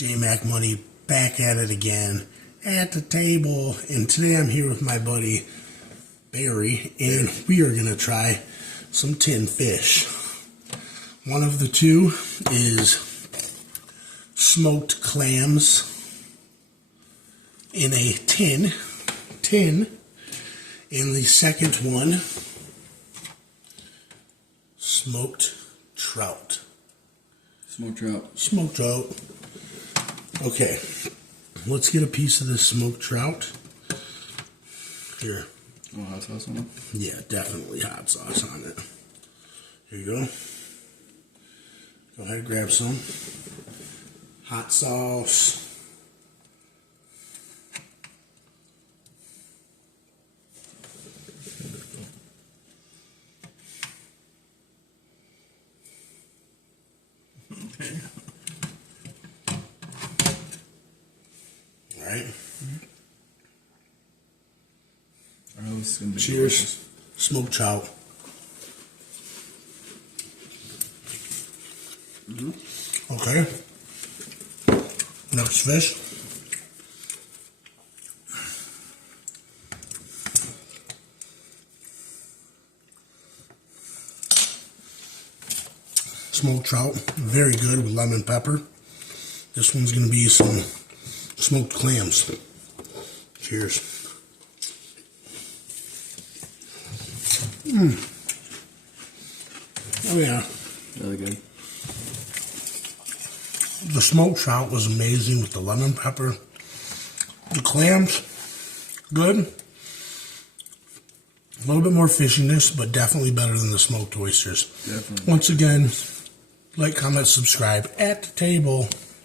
J-Mac Money back at it again at the table, and today I'm here with my buddy Barry, and we are going to try some tin fish. One of the two is smoked clams in a tin, and the second one, smoked trout. Smoked trout. Okay, let's get a piece of this smoked trout. Here. Oh, hot sauce on it? Yeah, definitely hot sauce on it. Here you go. Go ahead and grab some. Hot sauce. All right. I know this is gonna be Cheers. delicious. Smoked trout. Okay. Next fish. Smoked trout. Very good with lemon pepper. This one's going to be some smoked clams. Cheers. Oh yeah. Really good. The smoked trout was amazing with the lemon pepper. The clams, good. A little bit more fishiness, but definitely better than the smoked oysters. Definitely. Once again, like, comment, subscribe at the table.